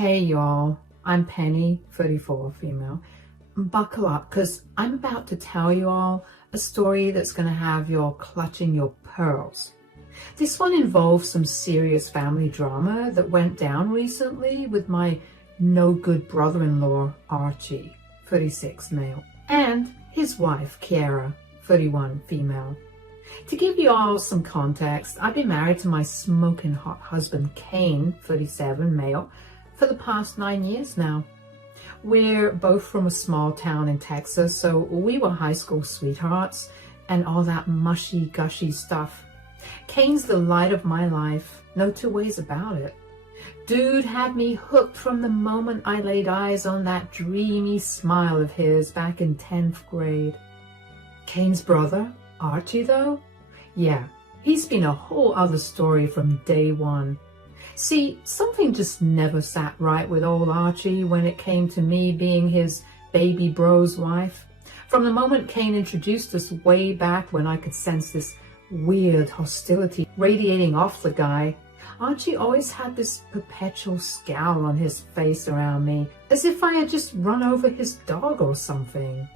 Hey y'all, I'm Penny, 34, female. Buckle up, because I'm about to tell you all a story that's going to have you all clutching your pearls. This one involves some serious family drama that went down recently with my no-good brother-in-law, Archie, 36, male, and his wife, Kiara, 31, female. To give you all some context, I've been married to my smoking hot husband, Kane, 37, male, for the past 9 years now. We're both from a small town in Texas, so we were high school sweethearts and all that mushy-gushy stuff. Kane's the light of my life, no two ways about it. Dude had me hooked from the moment I laid eyes on that dreamy smile of his back in 10th grade. Kane's brother, Archie, though? Yeah, he's been a whole other story from day one. See, something just never sat right with old Archie when it came to me being his baby bro's wife. From the moment Kane introduced us way back when I could sense this weird hostility radiating off the guy, Archie always had this perpetual scowl on his face around me, as if I had just run over his dog or something.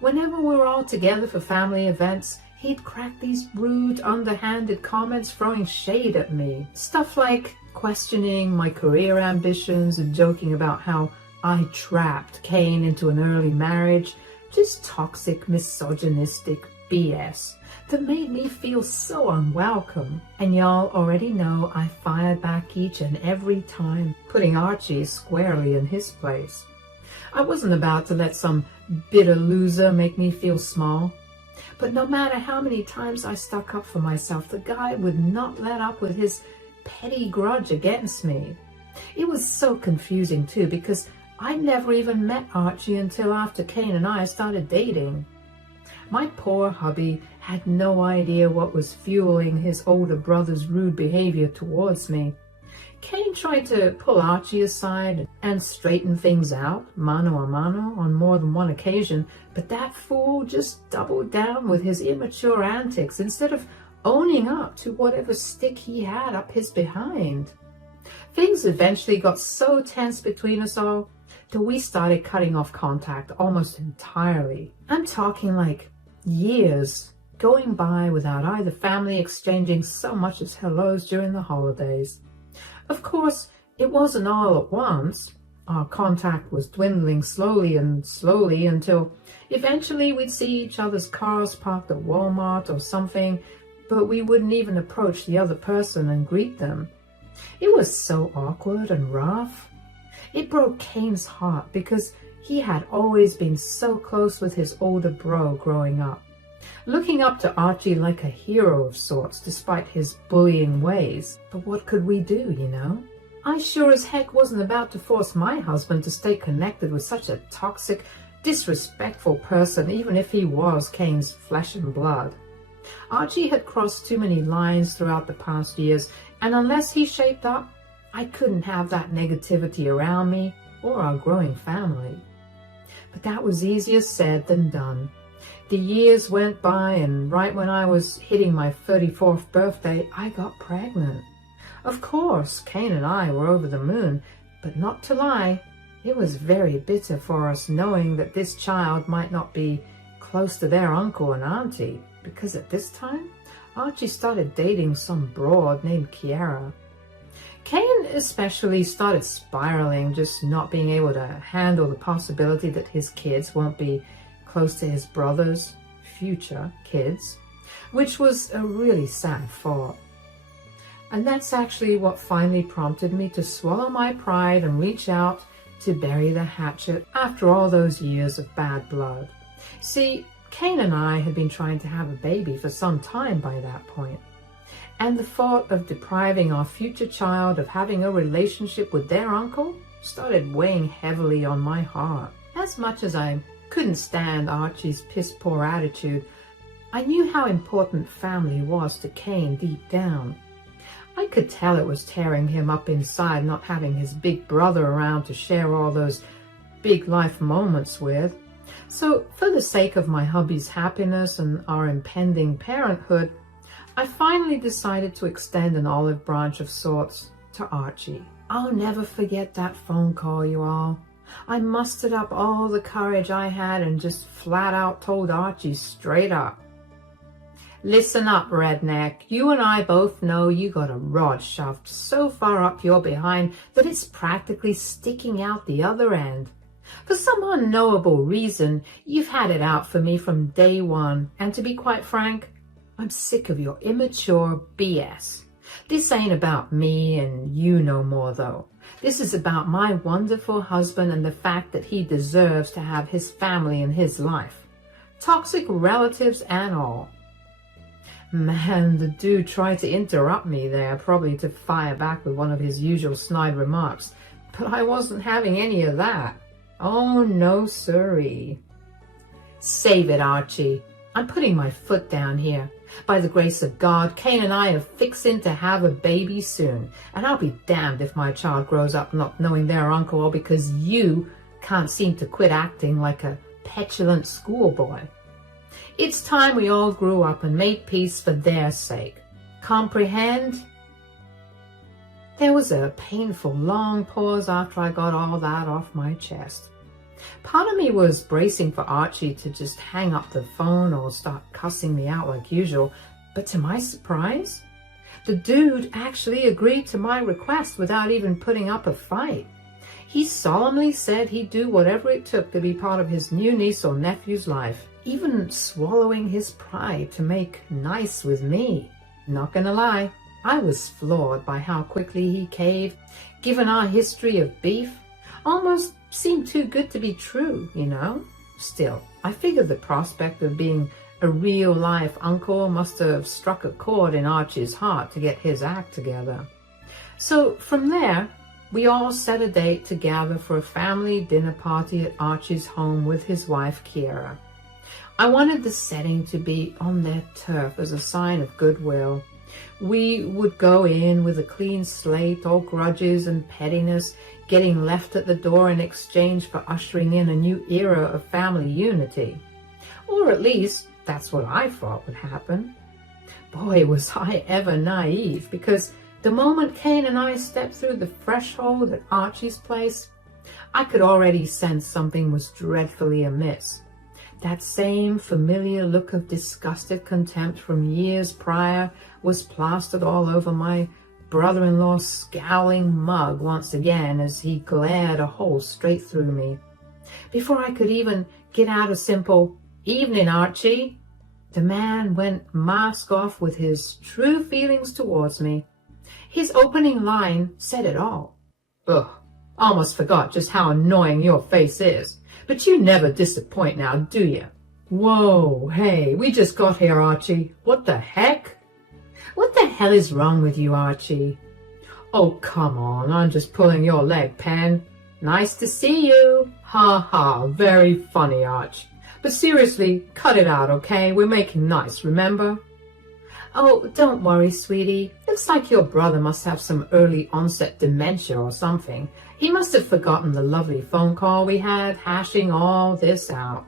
Whenever we were all together for family events, he'd crack these rude, underhanded comments throwing shade at me. Stuff like questioning my career ambitions and joking about how I trapped Kane into an early marriage. Just toxic, misogynistic BS that made me feel so unwelcome. And y'all already know I fired back each and every time, putting Archie squarely in his place. I wasn't about to let some bitter loser make me feel small. But no matter how many times I stuck up for myself, the guy would not let up with his petty grudge against me. It was so confusing too, because I never even met Archie until after Kane and I started dating. My poor hubby had no idea what was fueling his older brother's rude behavior towards me. Kane tried to pull Archie aside and straighten things out, mano a mano, on more than one occasion, but that fool just doubled down with his immature antics instead of owning up to whatever stick he had up his behind. Things eventually got so tense between us all that we started cutting off contact almost entirely. I'm talking like years going by without either family exchanging so much as hellos during the holidays. Of course, it wasn't all at once. Our contact was dwindling slowly until eventually we'd see each other's cars parked at Walmart or something, but we wouldn't even approach the other person and greet them. It was so awkward and rough. It broke Kane's heart because he had always been so close with his older bro growing up, looking up to Archie like a hero of sorts despite his bullying ways. But what could we do, you know? I sure as heck wasn't about to force my husband to stay connected with such a toxic, disrespectful person, even if he was Kane's flesh and blood. Archie had crossed too many lines throughout the past years, and unless he shaped up, I couldn't have that negativity around me or our growing family. But that was easier said than done. The years went by, and right when I was hitting my 34th birthday, I got pregnant. Of course, Kane and I were over the moon, but not to lie, it was very bitter for us knowing that this child might not be close to their uncle and auntie, because at this time, Archie started dating some broad named Kiara. Kane especially started spiraling, just not being able to handle the possibility that his kids won't be close to his brother's future kids, which was a really sad thought. And that's actually what finally prompted me to swallow my pride and reach out to bury the hatchet after all those years of bad blood. See, Kane and I had been trying to have a baby for some time by that point, and the thought of depriving our future child of having a relationship with their uncle started weighing heavily on my heart. As much as I couldn't stand Archie's piss-poor attitude, I knew how important family was to Kane deep down. I could tell it was tearing him up inside not having his big brother around to share all those big life moments with. So for the sake of my hubby's happiness and our impending parenthood, I finally decided to extend an olive branch of sorts to Archie. I'll never forget that phone call, you all. I mustered up all the courage I had and just flat out told Archie straight up. Listen up, redneck. You and I both know you got a rod shoved so far up your behind that it's practically sticking out the other end. For some unknowable reason, you've had it out for me from day one, and to be quite frank, I'm sick of your immature BS. This ain't about me and you no more, though. This is about my wonderful husband and the fact that he deserves to have his family in his life. Toxic relatives and all. Man, the dude tried to interrupt me there, probably to fire back with one of his usual snide remarks, but I wasn't having any of that. Oh, no siree. Save it, Archie. I'm putting my foot down here. By the grace of God, Kane and I are fixing to have a baby soon, and I'll be damned if my child grows up not knowing their uncle all because you can't seem to quit acting like a petulant schoolboy. It's time we all grew up and made peace for their sake. Comprehend? There was a painful long pause after I got all that off my chest. Part of me was bracing for Archie to just hang up the phone or start cussing me out like usual, but to my surprise, the dude actually agreed to my request without even putting up a fight. He solemnly said he'd do whatever it took to be part of his new niece or nephew's life, even swallowing his pride to make nice with me. Not gonna lie, I was floored by how quickly he caved. Given our history of beef, almost seemed too good to be true, you know? Still, I figured the prospect of being a real-life uncle must have struck a chord in Archie's heart to get his act together. So from there, we all set a date to gather for a family dinner party at Archie's home with his wife, Kiera. I wanted the setting to be on their turf as a sign of goodwill. We would go in with a clean slate, all grudges and pettiness, getting left at the door in exchange for ushering in a new era of family unity. Or at least, that's what I thought would happen. Boy, was I ever naive, because the moment Kane and I stepped through the threshold at Archie's place, I could already sense something was dreadfully amiss. That same familiar look of disgusted contempt from years prior was plastered all over my brother-in-law's scowling mug once again as he glared a hole straight through me. Before I could even get out a simple, "Evening, Archie," the man went mask off with his true feelings towards me. His opening line said it all. "Ugh, almost forgot just how annoying your face is. But you never disappoint now, do you?" "Whoa, hey, we just got here, Archie. What the heck?" "What the hell is wrong with you, Archie?" "Oh, come on, I'm just pulling your leg, Pen. Nice to see you." "Ha ha, very funny, Arch. But seriously, cut it out, okay? We're making nice, remember?" "Oh, don't worry, sweetie. Looks like your brother must have some early onset dementia or something. He must have forgotten the lovely phone call we had, hashing all this out."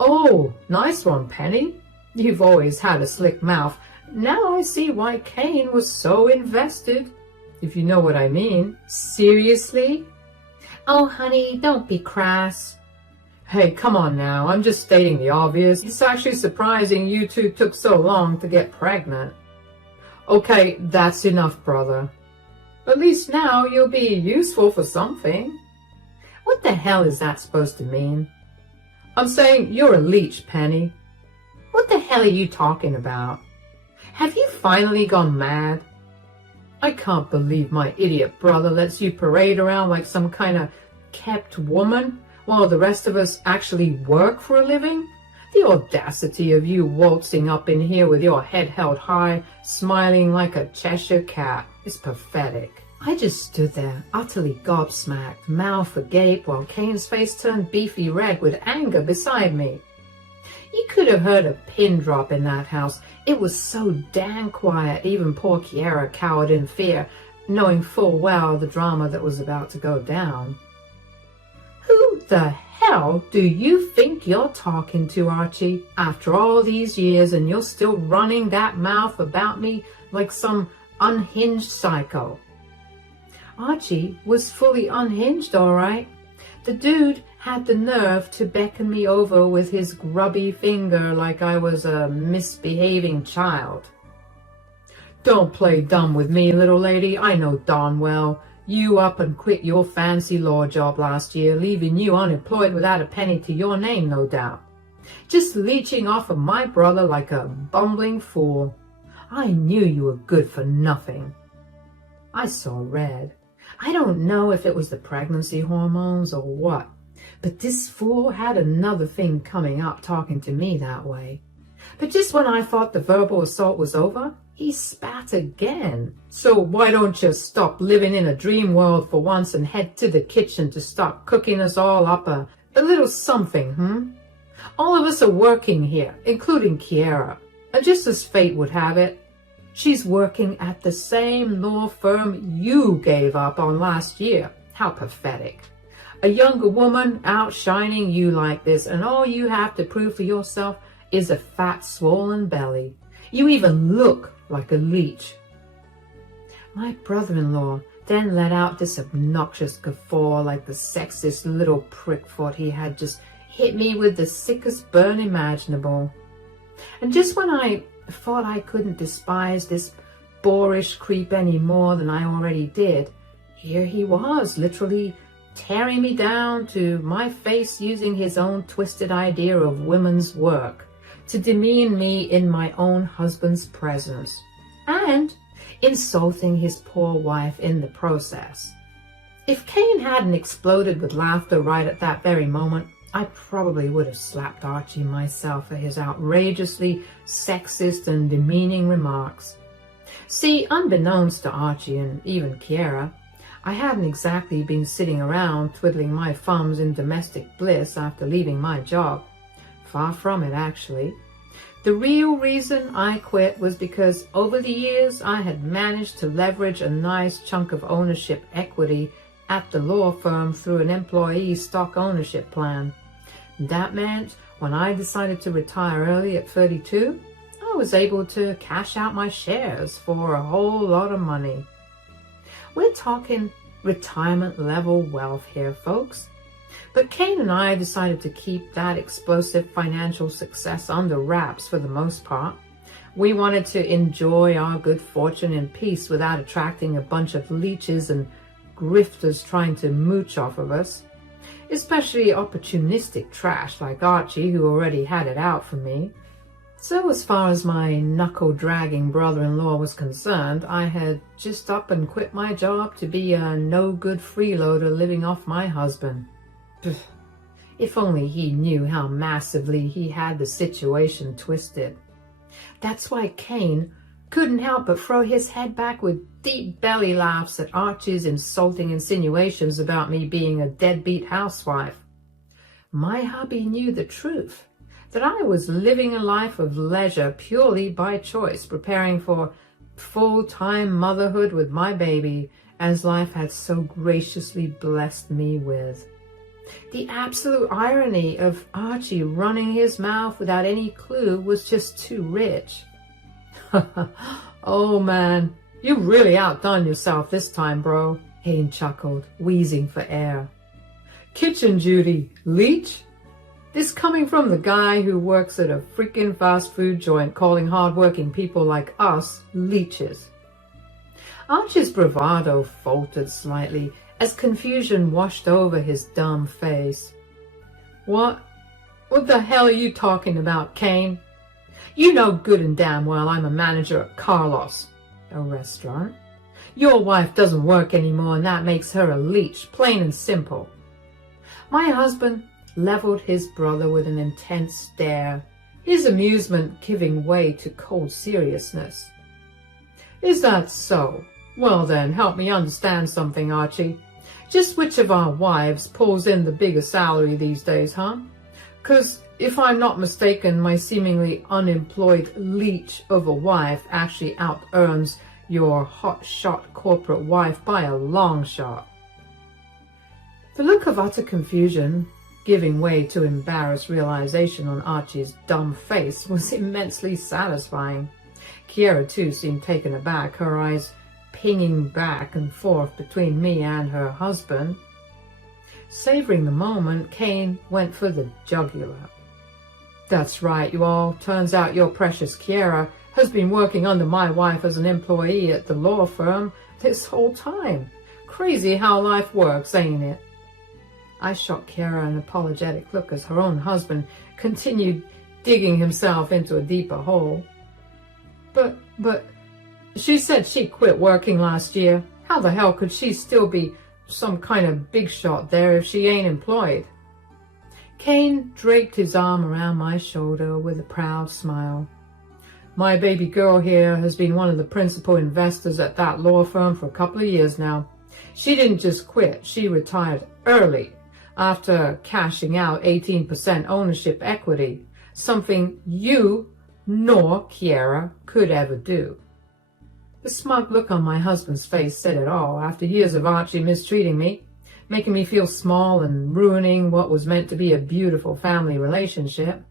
"Oh, nice one, Penny. You've always had a slick mouth. Now I see why Kane was so invested, if you know what I mean." "Seriously?" "Oh, honey, don't be crass." "Hey, come on now. I'm just stating the obvious. It's actually surprising you two took so long to get pregnant." "Okay, that's enough, brother. At least now you'll be useful for something." "What the hell is that supposed to mean?" "I'm saying you're a leech, Penny." "What the hell are you talking about? Have you finally gone mad? I can't believe my idiot brother lets you parade around like some kind of kept woman while the rest of us actually work for a living. The audacity of you waltzing up in here with your head held high, smiling like a Cheshire cat, is pathetic." I just stood there, utterly gobsmacked, mouth agape, while Kane's face turned beefy red with anger beside me. You could have heard a pin drop in that house. It was so damn quiet, even poor Kiera cowered in fear, knowing full well the drama that was about to go down. "Who the hell do you think you're talking to, Archie? After all these years and you're still running that mouth about me like some unhinged psycho." Archie was fully unhinged, all right. The dude had the nerve to beckon me over with his grubby finger like I was a misbehaving child. Don't play dumb with me, little lady. I know darn well you up and quit your fancy law job last year, leaving you unemployed without a penny to your name, no doubt. Just leeching off of my brother like a bumbling fool. I knew you were good for nothing. I saw red. I don't know if it was the pregnancy hormones or what, but this fool had another thing coming up talking to me that way. But just when I thought the verbal assault was over, he spat again. So why don't you stop living in a dream world for once and head to the kitchen to start cooking us all up a little something, All of us are working here, including Kiera, and just as fate would have it, she's working at the same law firm you gave up on last year. How pathetic. A younger woman outshining you like this, and all you have to prove for yourself is a fat, swollen belly. You even look like a leech. My brother-in-law then let out this obnoxious guffaw like the sexist little prick thought he had just hit me with the sickest burn imaginable. And just when I thought I couldn't despise this boorish creep any more than I already did, here he was, literally tearing me down to my face using his own twisted idea of women's work to demean me in my own husband's presence, and insulting his poor wife in the process. If Cain hadn't exploded with laughter right at that very moment, I probably would have slapped Archie myself for his outrageously sexist and demeaning remarks. See, unbeknownst to Archie and even Kiera, I hadn't exactly been sitting around twiddling my thumbs in domestic bliss after leaving my job. Far from it, actually. The real reason I quit was because over the years I had managed to leverage a nice chunk of ownership equity at the law firm through an employee stock ownership plan. That meant when I decided to retire early at 32, I was able to cash out my shares for a whole lot of money. We're talking retirement level wealth here, folks. But Cain and I decided to keep that explosive financial success under wraps for the most part. We wanted to enjoy our good fortune in peace without attracting a bunch of leeches and grifters trying to mooch off of us, especially opportunistic trash like Archie, who already had it out for me. So as far as my knuckle-dragging brother-in-law was concerned, I had just up and quit my job to be a no-good freeloader living off my husband. If only he knew how massively he had the situation twisted. That's why Cain couldn't help but throw his head back with deep belly laughs at Archie's insulting insinuations about me being a deadbeat housewife. My hubby knew the truth, that I was living a life of leisure purely by choice, preparing for full-time motherhood with my baby, as life had so graciously blessed me with. The absolute irony of Archie running his mouth without any clue was just too rich. Oh man, you really outdone yourself this time, bro, Hayden chuckled, wheezing for air. Kitchen duty, leech? This coming from the guy who works at a freaking fast food joint calling hard-working people like us leeches. Archie's bravado faltered slightly as confusion washed over his dumb face. What the hell are you talking about, Cain? You know good and damn well I'm a manager at Carlos, a restaurant. Your wife doesn't work anymore and that makes her a leech, plain and simple. My husband leveled his brother with an intense stare, his amusement giving way to cold seriousness. Is that so? Well then, help me understand something, Archie. Just which of our wives pulls in the bigger salary these days, huh? 'Cause if I'm not mistaken, my seemingly unemployed leech of a wife actually out-earns your hot-shot corporate wife by a long shot. The look of utter confusion, giving way to embarrassed realization on Archie's dumb face, was immensely satisfying. Kiera, too, seemed taken aback, her eyes pinging back and forth between me and her husband. Savoring the moment, Kane went for the jugular. "That's right, you all. Turns out your precious Kiera has been working under my wife as an employee at the law firm this whole time. Crazy how life works, ain't it?" I shot Kiera an apologetic look as her own husband continued digging himself into a deeper hole. But, she said she quit working last year. How the hell could she still be some kind of big shot there if she ain't employed? Kane draped his arm around my shoulder with a proud smile. "My baby girl here has been one of the principal investors at that law firm for a couple of years now. She didn't just quit, she retired early after cashing out 18% ownership equity, something you nor Kiera could ever do." The smug look on my husband's face said it all. After years of Archie mistreating me, making me feel small and ruining what was meant to be a beautiful family relationship,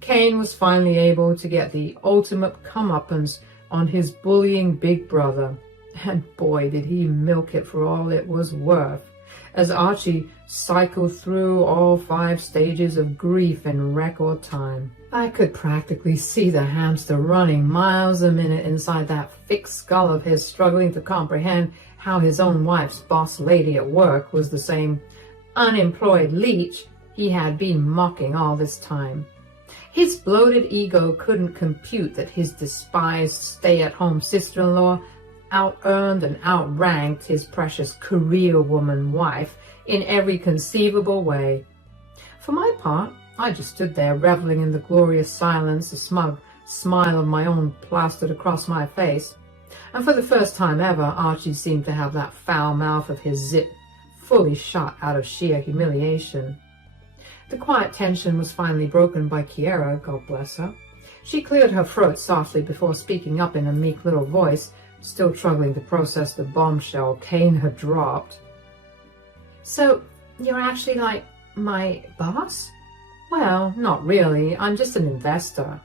Kane was finally able to get the ultimate comeuppance on his bullying big brother. And boy, did he milk it for all it was worth, as Archie cycled through all 5 stages of grief in record time. I could practically see the hamster running miles a minute inside that thick skull of his, struggling to comprehend how his own wife's boss lady at work was the same unemployed leech he had been mocking all this time. His bloated ego couldn't compute that his despised stay-at-home sister-in-law out-earned and outranked his precious career woman wife in every conceivable way. For my part, I just stood there reveling in the glorious silence, a smug smile of my own plastered across my face. And for the first time ever, Archie seemed to have that foul mouth of his zip fully shut out of sheer humiliation. The quiet tension was finally broken by Kiera, God bless her. She cleared her throat softly before speaking up in a meek little voice, still struggling to process the bombshell Kane had dropped. "So, you're actually like my boss?" "Well, not really. I'm just an investor."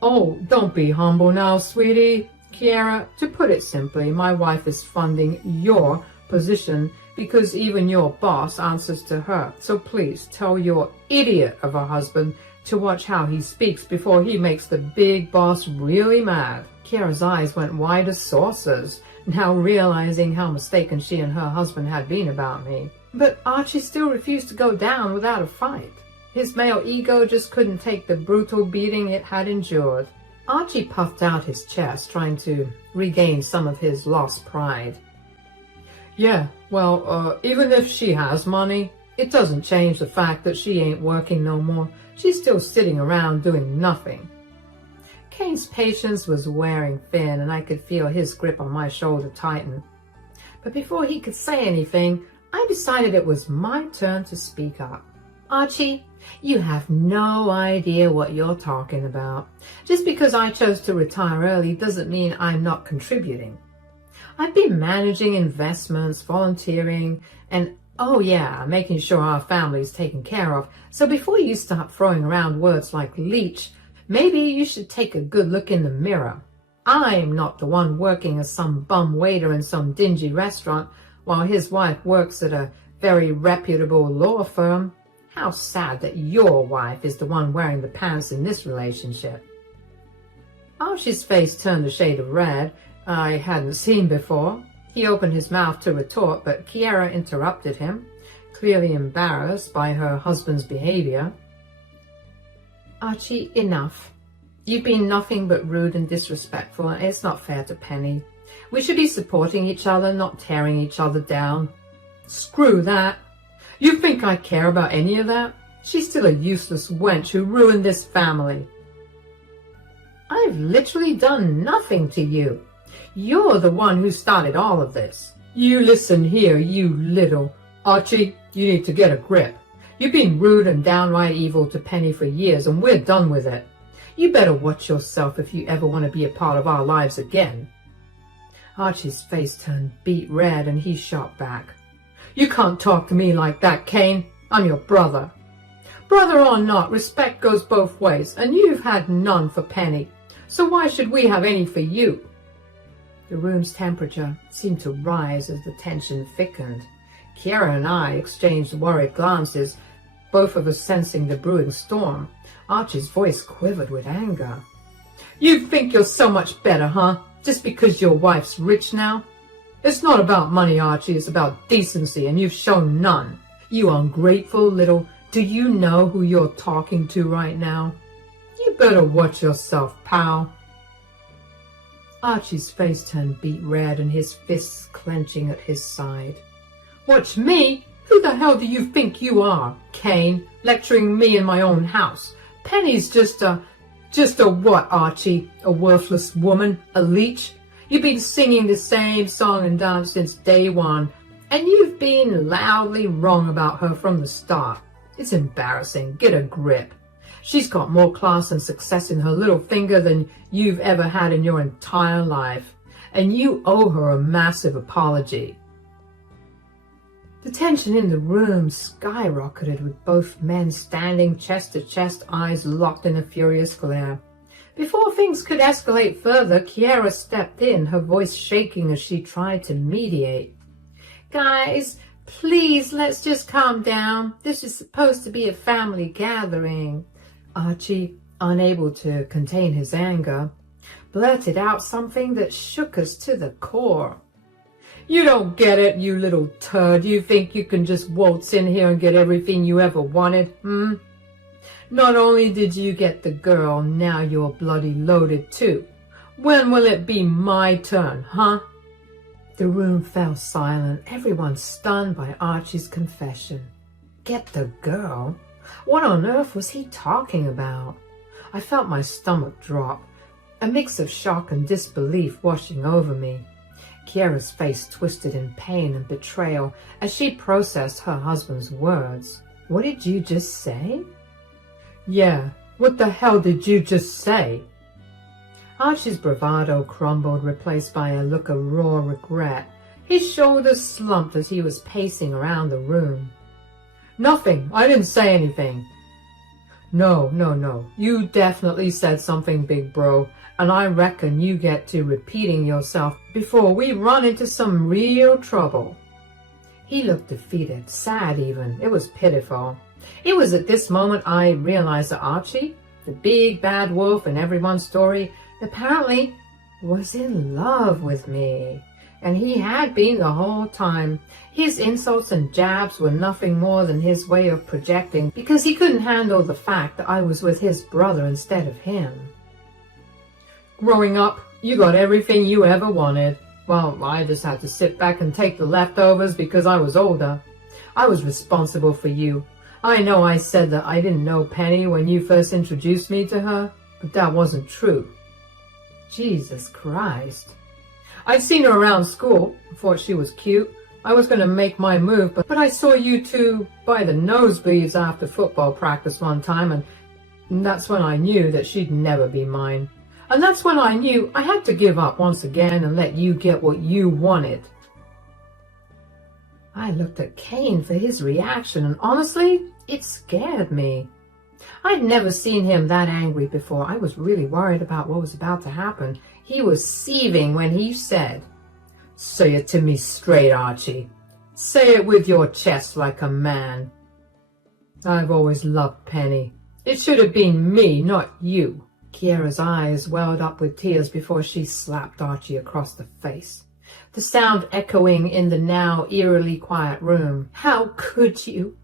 "Oh, don't be humble now, sweetie." "Kiera, to put it simply, my wife is funding your position because even your boss answers to her. So please tell your idiot of a husband to watch how he speaks before he makes the big boss really mad." Kiera's eyes went wide as saucers, now realizing how mistaken she and her husband had been about me. But Archie still refused to go down without a fight. His male ego just couldn't take the brutal beating it had endured. Archie puffed out his chest, trying to regain some of his lost pride. "Yeah, well, even if she has money, it doesn't change the fact that she ain't working no more. She's still sitting around doing nothing." Kane's patience was wearing thin, and I could feel his grip on my shoulder tighten. But before he could say anything, I decided it was my turn to speak up. "Archie, you have no idea what you're talking about. Just because I chose to retire early doesn't mean I'm not contributing. I've been managing investments, volunteering, and oh yeah, making sure our family's taken care of. So before you start throwing around words like leech, maybe you should take a good look in the mirror. I'm not the one working as some bum waiter in some dingy restaurant while his wife works at a very reputable law firm. How sad that your wife is the one wearing the pants in this relationship." Archie's face turned a shade of red I hadn't seen before. He opened his mouth to retort, but Kiera interrupted him, clearly embarrassed by her husband's behavior. "Archie, enough. You've been nothing but rude and disrespectful, and it's not fair to Penny. We should be supporting each other, not tearing each other down." "Screw that. You think I care about any of that? She's still a useless wench who ruined this family." "I've literally done nothing to you. You're the one who started all of this." "You listen here, you little..." "Archie, you need to get a grip. You've been rude and downright evil to Penny for years, and we're done with it. You better watch yourself if you ever want to be a part of our lives again." Archie's face turned beet red, and he shot back. "You can't talk to me like that, Kane. I'm your brother. Brother or not, respect goes both ways, and you've had none for Penny. So why should we have any for you?" The room's temperature seemed to rise as the tension thickened. Kiara and I exchanged worried glances, both of us sensing the brewing storm. Archie's voice quivered with anger. You think you're so much better, huh? Just because your wife's rich now? It's not about money, Archie. It's about decency, and you've shown none. You ungrateful little... Do you know who you're talking to right now? You better watch yourself, pal. Archie's face turned beet red and his fists clenching at his side. Watch me? Who the hell do you think you are, Kane, lecturing me in my own house? Penny's just a what, Archie? A worthless woman? A leech? You've been singing the same song and dance since day one, and you've been loudly wrong about her from the start. It's embarrassing. Get a grip. She's got more class and success in her little finger than you've ever had in your entire life, and you owe her a massive apology. The tension in the room skyrocketed with both men standing chest to chest, eyes locked in a furious glare. Before things could escalate further, Kiara stepped in, her voice shaking as she tried to mediate. Guys, please, let's just calm down. This is supposed to be a family gathering. Archie, unable to contain his anger, blurted out something that shook us to the core. You don't get it, you little turd. You think you can just waltz in here and get everything you ever wanted, Not only did you get the girl, now you're bloody loaded too. When will it be my turn, huh? The room fell silent, everyone stunned by Archie's confession. Get the girl? What on earth was he talking about? I felt my stomach drop, a mix of shock and disbelief washing over me. Kiara's face twisted in pain and betrayal as she processed her husband's words. What did you just say? Yeah, what the hell did you just say? Archie's bravado crumbled, replaced by a look of raw regret. His shoulders slumped as he was pacing around the room. Nothing. I didn't say anything. No. You definitely said something, big bro, and I reckon you get to repeating yourself before we run into some real trouble. He looked defeated, sad even. It was pitiful. It was at this moment I realized that Archie, the big bad wolf in everyone's story, apparently was in love with me. And he had been the whole time. His insults and jabs were nothing more than his way of projecting, because he couldn't handle the fact that I was with his brother instead of him. Growing up, you got everything you ever wanted. Well, I just had to sit back and take the leftovers because I was older. I was responsible for you. I know I said that I didn't know Penny when you first introduced me to her, but that wasn't true. Jesus Christ. I'd seen her around school, thought she was cute. I was going to make my move, but I saw you two by the nosebleeds after football practice one time, and that's when I knew that she'd never be mine. And that's when I knew I had to give up once again and let you get what you wanted. I looked at Kane for his reaction, and honestly, it scared me. I'd never seen him that angry before. I was really worried about what was about to happen. He was seething when he said, "Say it to me straight, Archie. Say it with your chest like a man." I've always loved Penny. It should have been me, not you. Kiara's eyes welled up with tears before she slapped Archie across the face, the sound echoing in the now eerily quiet room. How could you?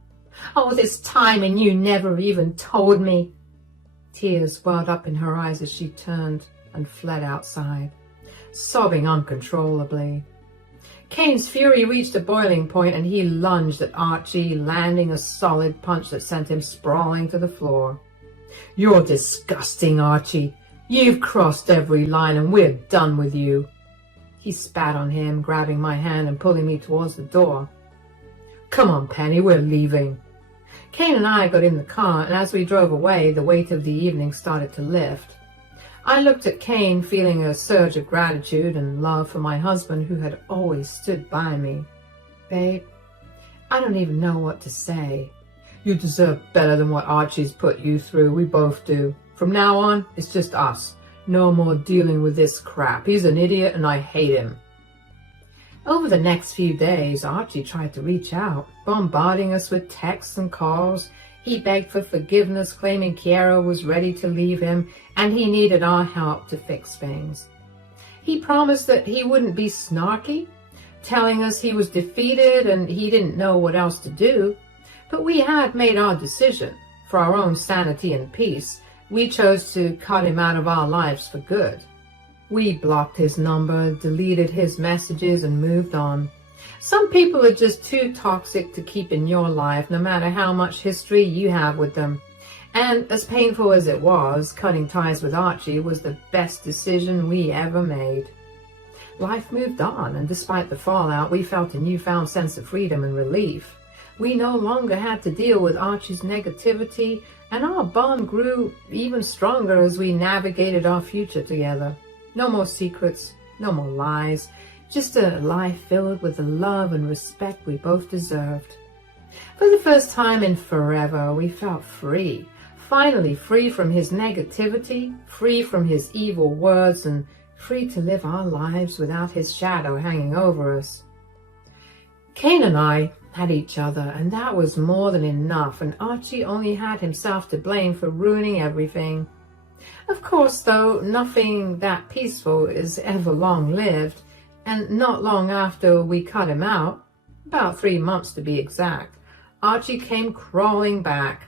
All this time and you never even told me. Tears welled up in her eyes as she turned and fled outside, sobbing uncontrollably. Kane's fury reached a boiling point and he lunged at Archie, landing a solid punch that sent him sprawling to the floor. You're disgusting, Archie. You've crossed every line and we're done with you. He spat on him, grabbing my hand and pulling me towards the door. Come on, Penny, we're leaving. Kane and I got in the car, and as we drove away, the weight of the evening started to lift. I looked at Kane, feeling a surge of gratitude and love for my husband who had always stood by me. Babe, I don't even know what to say. You deserve better than what Archie's put you through. We both do. From now on, it's just us. No more dealing with this crap. He's an idiot and I hate him. Over the next few days, Archie tried to reach out, bombarding us with texts and calls. He begged for forgiveness, claiming Kiera was ready to leave him and he needed our help to fix things. He promised that he wouldn't be snarky, telling us he was defeated and he didn't know what else to do. But we had made our decision. For our own sanity and peace, we chose to cut him out of our lives for good. We blocked his number, deleted his messages, and moved on. Some people are just too toxic to keep in your life, no matter how much history you have with them. And as painful as it was, cutting ties with Archie was the best decision we ever made. Life moved on, and despite the fallout, we felt a newfound sense of freedom and relief. We no longer had to deal with Archie's negativity, and our bond grew even stronger as we navigated our future together. No more secrets, no more lies, just a life filled with the love and respect we both deserved. For the first time in forever, we felt free, finally free from his negativity, free from his evil words, and free to live our lives without his shadow hanging over us. Kane and I had each other, and that was more than enough, and Archie only had himself to blame for ruining everything. Of course, though, nothing that peaceful is ever long-lived, and not long after we cut him out, about 3 months to be exact, Archie came crawling back.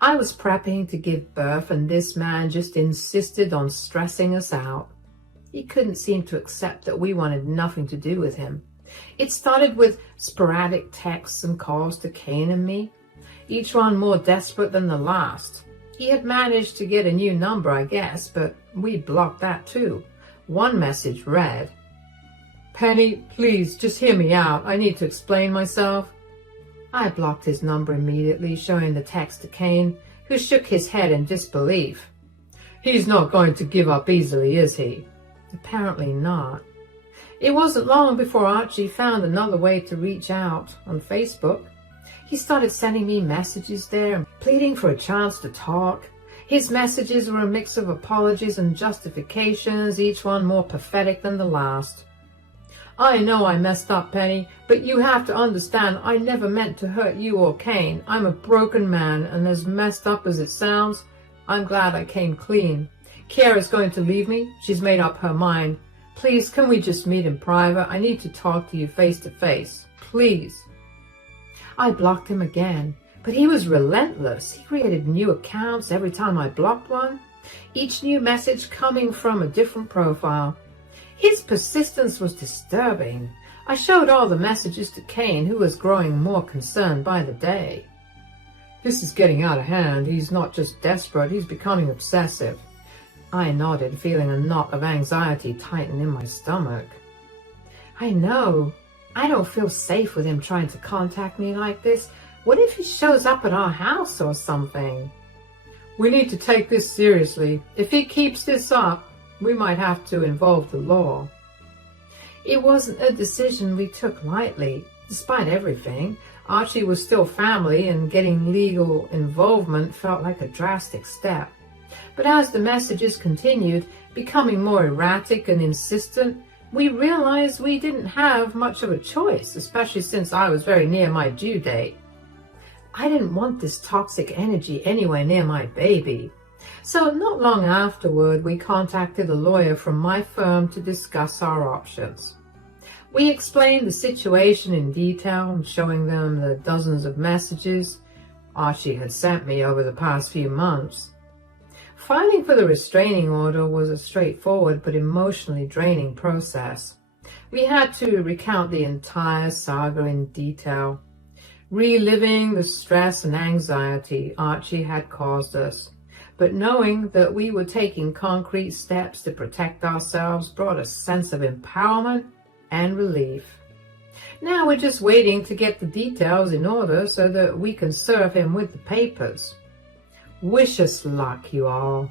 I was prepping to give birth, and this man just insisted on stressing us out. He couldn't seem to accept that we wanted nothing to do with him. It started with sporadic texts and calls to Kane and me, each one more desperate than the last. He had managed to get a new number, I guess, but we blocked that too. One message read, "Penny, please, just hear me out. I need to explain myself." I blocked his number immediately, showing the text to Kane, who shook his head in disbelief. "He's not going to give up easily, is he?" Apparently not. It wasn't long before Archie found another way to reach out on Facebook. He started sending me messages there, pleading for a chance to talk. His messages were a mix of apologies and justifications, each one more pathetic than the last. "I know I messed up, Penny, but you have to understand I never meant to hurt you or Kane. I'm a broken man, and as messed up as it sounds, I'm glad I came clean. Kiera's going to leave me. She's made up her mind. Please, can we just meet in private? I need to talk to you face to face. Please." I blocked him again, but he was relentless. He created new accounts every time I blocked one, each new message coming from a different profile. His persistence was disturbing. I showed all the messages to Kane, who was growing more concerned by the day. "This is getting out of hand. He's not just desperate, he's becoming obsessive." I nodded, feeling a knot of anxiety tighten in my stomach. "I know. I don't feel safe with him trying to contact me like this. What if he shows up at our house or something?" "We need to take this seriously. If he keeps this up, we might have to involve the law." It wasn't a decision we took lightly. Despite everything, Archie was still family, and getting legal involvement felt like a drastic step. But as the messages continued, becoming more erratic and insistent, we realized we didn't have much of a choice, especially since I was very near my due date. I didn't want this toxic energy anywhere near my baby. So not long afterward, we contacted a lawyer from my firm to discuss our options. We explained the situation in detail, showing them the dozens of messages Archie had sent me over the past few months. Filing for the restraining order was a straightforward but emotionally draining process. We had to recount the entire saga in detail, reliving the stress and anxiety Archie had caused us. But knowing that we were taking concrete steps to protect ourselves brought a sense of empowerment and relief. Now we're just waiting to get the details in order so that we can serve him with the papers. Wish us luck, you all.